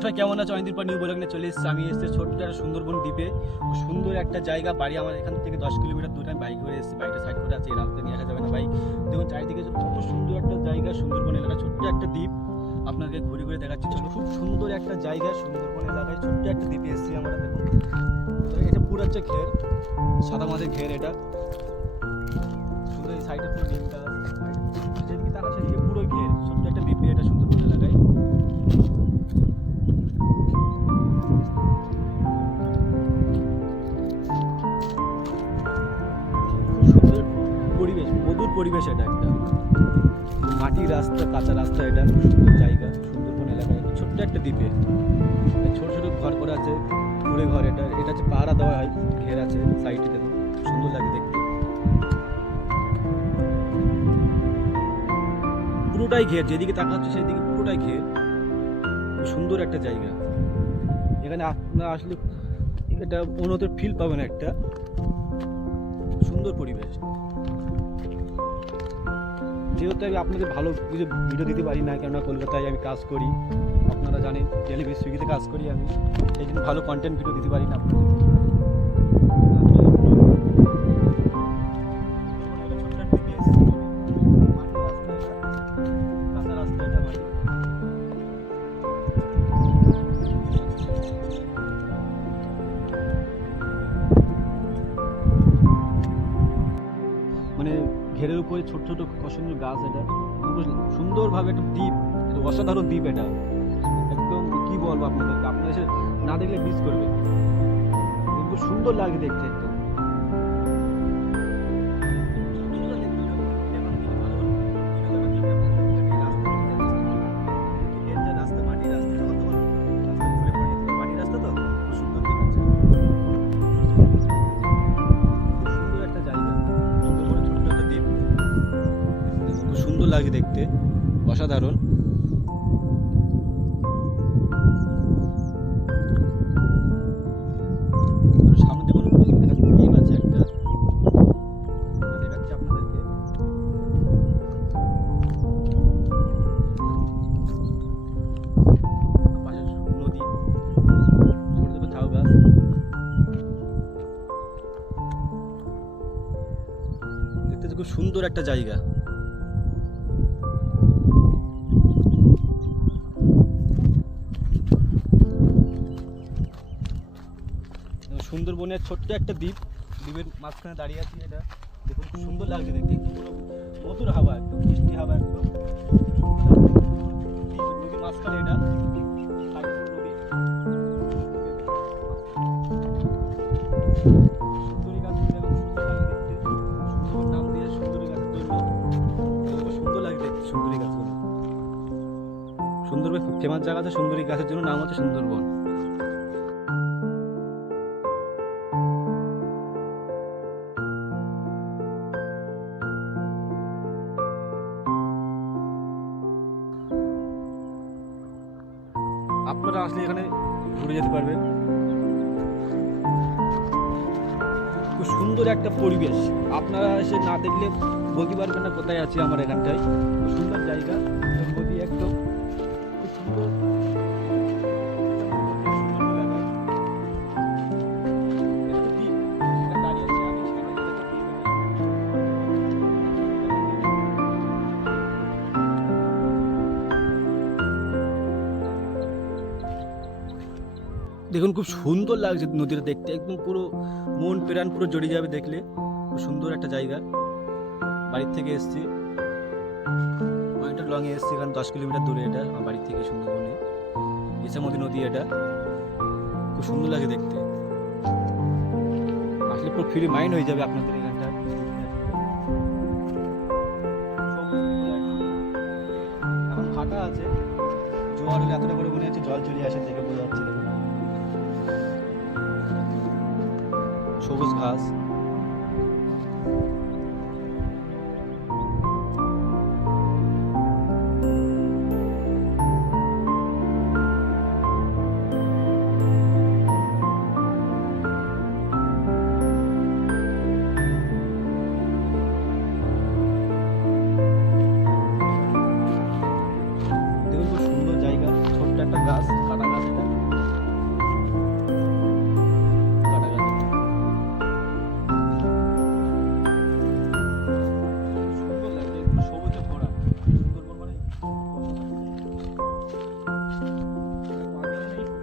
সবাই কেমন আছে? অনেকদিন পর নিউ ব্লগে চলে এসেছি। আমি এসেছি ছোট্ট একটা সুন্দরবন দ্বীপে। সুন্দর একটা জায়গা। বাড়ি আমার এখান থেকে দশ কিলোমিটার দূরে। আমি বাইক করে এসেছি। বাইকটা সাইড করে আছে, এই রাস্তা নিয়ে আসা যাবে না বাইক দেখুন, চারিদিকে কত সুন্দর একটা জায়গা, সুন্দরবন এলাকা, ছোট্ট একটা দ্বীপ। আপনাকে ঘুরে ঘুরে দেখাচ্ছি। খুব সুন্দর একটা জায়গা, সুন্দরবন এলাকায় ছোট্ট একটা দ্বীপে এসেছি আমরা। দেখুন। এটা পুরো হচ্ছে ঘের। সাদা মাঝে ঘের এটা। সুন্দর এই সাইডে পুরো পরিবেশ এটা একটা। মাটির রাস্তা, কাঁচা রাস্তা এটা, সুন্দর জায়গা, সুন্দরবন এলাকায় ছোট্ট একটা দ্বীপে। ছোট ছোট ঘর করা আছে, কুড়ে ঘর এটা এটা হচ্ছে পাহারা দেওয়া হয়, ঘের আছে সাইডে সুন্দর লাগে দেখতে। পুরোটাই ঘের, যেদিকে তাকাচ্ছে সেদিকে পুরোটাই ঘের। সুন্দর একটা জায়গা। এখানে আপনারা আসলে এটা অন্যত ফিল পাবেন একটা সুন্দর পরিবেশ। যেহেতু আমি আপনাদের ভালো কিছু ভিডিও দিতে পারি না, কেননা কলকাতায় আমি কাজ করি। আপনারা জানেন টেলিভিশন সুইগিতে কাজ করি আমি। সেই জন্য ভালো কন্টেন্ট ভিডিও দিতে পারি না আপনাদের। উপরে ছোট ছোট অসুন্দর গাছ এটা। সুন্দরভাবে একটা দ্বীপ অসাধারণ দ্বীপ এটা। একদম কি বলব আপনাদেরকে? আপনারা এসে না দেখলে মিস করবে খুব সুন্দর লাগে দেখতে একদম। তো খুব সুন্দর একটা জায়গা। সুন্দরবনের ছোট্ট একটা দ্বীপ। দ্বীপের মাঝখানে দাঁড়িয়ে আছি এটা। দেখুন, খুব সুন্দর লাগছে দেখতে। পুরো মধুর হাওয়া, একদম মিষ্টি হাওয়া, একদম। সুন্দর লাগছে। দ্বীপ- নদীর মাঝখানে এটা সুন্দরবন ফেমাস জায়গা আছে সুন্দরী গাছের জন্য, নাম হচ্ছে সুন্দরবন। খুব সুন্দর একটা পরিবেশ। আপনারা এসে না দেখলে বলতে পারবেন না কোথায় আছে আমার এখানটায়। খুব সুন্দর জায়গা। দেখুন, খুব সুন্দর লাগছে নদীটা দেখতে। একদম পুরো মন প্রাণ পুরো জড়িয়ে যাবে দেখলে। সুন্দর একটা জায়গা। বাড়ির থেকে এসেছি। অনেকটা লংয়ে এসেছি, এখানে দশ কিলোমিটার দূরে এটা, আমার বাড়ি থেকে সুন্দরবনে। ইসামতি নদী এটা। খুব সুন্দর লাগে দেখতে। আসলে পুরো ফ্রি মাইন্ড হয়ে যাবে আপনাদের এখানটা। এখন ফাঁকা আছে। জোয়ার হলে এতটা করে মনে হচ্ছে জল চলে আসে দেখে বোঝা যাচ্ছে সবুজ ঘাস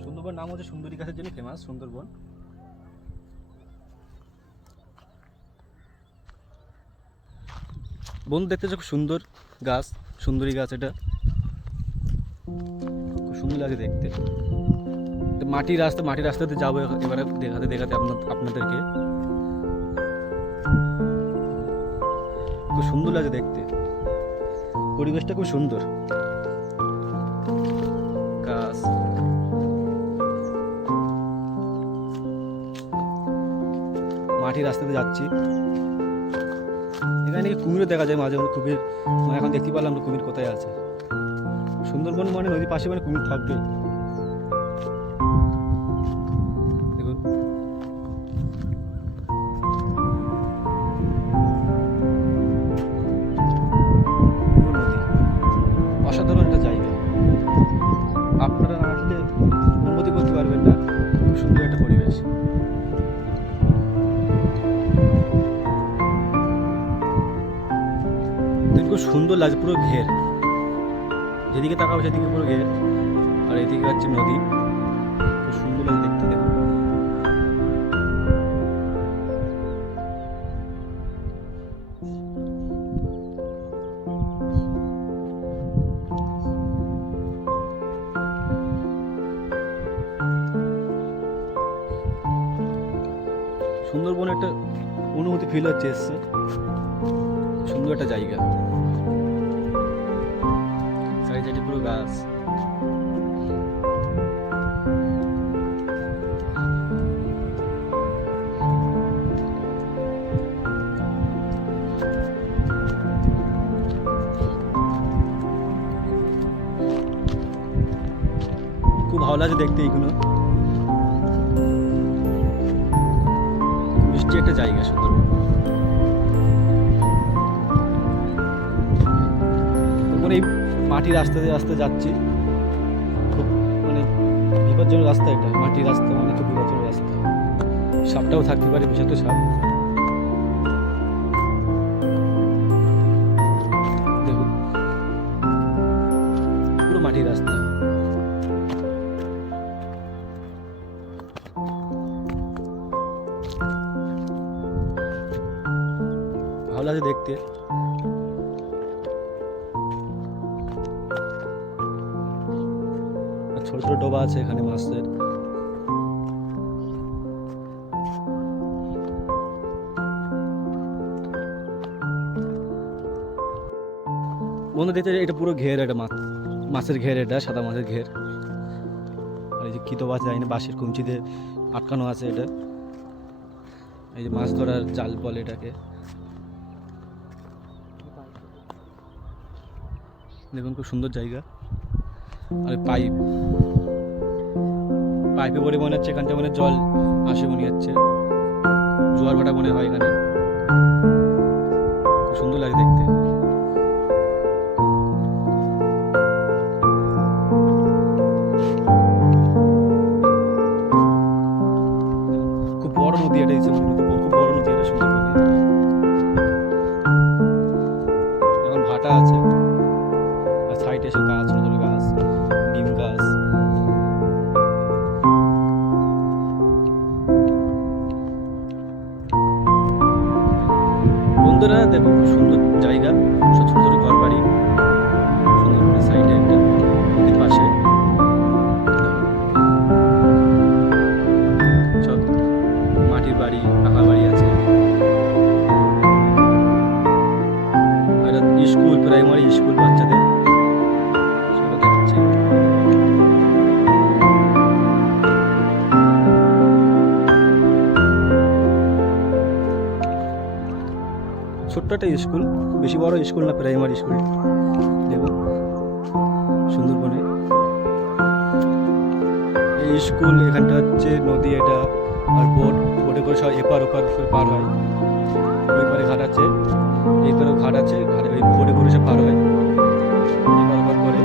সুন্দরবন নাম হচ্ছে সুন্দরী গাছের জন্য ফেমাস সুন্দরবন। বন্ধু, দেখতে খুব সুন্দর গাছ, সুন্দরী গাছ এটা। খুব সুন্দর লাগে দেখতে। মাটির রাস্তা, মাটির রাস্তাতে যাব এবারে দেখাতে দেখাতে আপনাদেরকে। খুব সুন্দর লাগে দেখতে। পরিবেশটা খুব সুন্দর। মাটির রাস্তাতে যাচ্ছি। এখানে নাকি কুমিরও দেখা যায় মাঝে মাঝে কুমির। মানে এখন দেখতে পারলাম না কুমির কোথায় আছে। সুন্দরবন মানে নদীর পাশে মানে কুমির থাকবে খুব সুন্দর লাগছে, পুরো ঘের। যেদিকে তাকাবো সেদিকে পুরো ঘের। আর এদিকে হচ্ছে নদী। খুব সুন্দর লাগছে দেখতে দেখুন সুন্দরবন একটা অনুভূতি ফিল হচ্ছে, এসছে। সুন্দর একটা জায়গা। গাছ। খুব ভালো লাগে দেখতে এইগুলো মিষ্টি একটা জায়গা সুন্দর। এই মাটির রাস্তা দিয়ে রাস্তা যাচ্ছি। খুব মানে বিপজ্জনক রাস্তা এটা। মাটির রাস্তা মানে খুব বিপজ্জনক রাস্তা। সাপটাও থাকতে পারে বিষাক্ত সাপ। মাটির রাস্তা। ভালো লাগে দেখতে। ছোট ছোট ডোবা আছে এখানে মাছের বন্ধু দেখতে এটা পুরো ঘের এটা মাছ। মাছের ঘের এটা, সাদা মাছের ঘের। আর এই যে কিতো মাছ যায় না, বাঁশের কুঞ্চিতে আটকানো আছে এটা। এই যে মাছ ধরার জাল বলে এটাকে। দেখুন, খুব সুন্দর জায়গা। আর পাইপ। পাইপে করে মনে হচ্ছে এখানটা মনে জল আসে মনে হচ্ছে। জোয়ার ভাটা মনে হয় এখানে। খুব সুন্দর লাগে দেখতে। খুব বড় নদী এটা বন্ধুরা, দেখো খুব সুন্দর জায়গা ছোট ছোট ঘর বাড়ি। সুন্দর সাইডে একটা নদীর পাশে। সব মাটির বাড়ি, পাকা বাড়ি আছে। স্কুল, প্রাইমারি স্কুল, বাচ্চাদের একটা স্কুল বেশি বড় স্কুল না প্রাইমারি স্কুল দেখুন সুন্দরবনে এই স্কুল এখানটা হচ্ছে নদী এটা আর বোট বোটে করে সব এপার ওপার পার হয় ওই পারে ঘাট আছে এই পারে ঘাট আছে ঘাটে ওই বোটে করে সব পার হয় এপার ওপার করে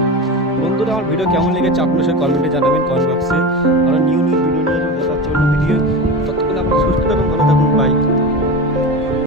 বন্ধুরা আমার ভিডিও কেমন লেগেছে আপনার সাথে কমেন্টে জানাবেন কমেন্ট বক্সে আমরা নিউ নিউ ভিডিও নিয়ে দেখা হচ্ছে অন্য ভিডিও ততক্ষণ আপনার সুস্থ থাকুন ভালো থাকুন বাই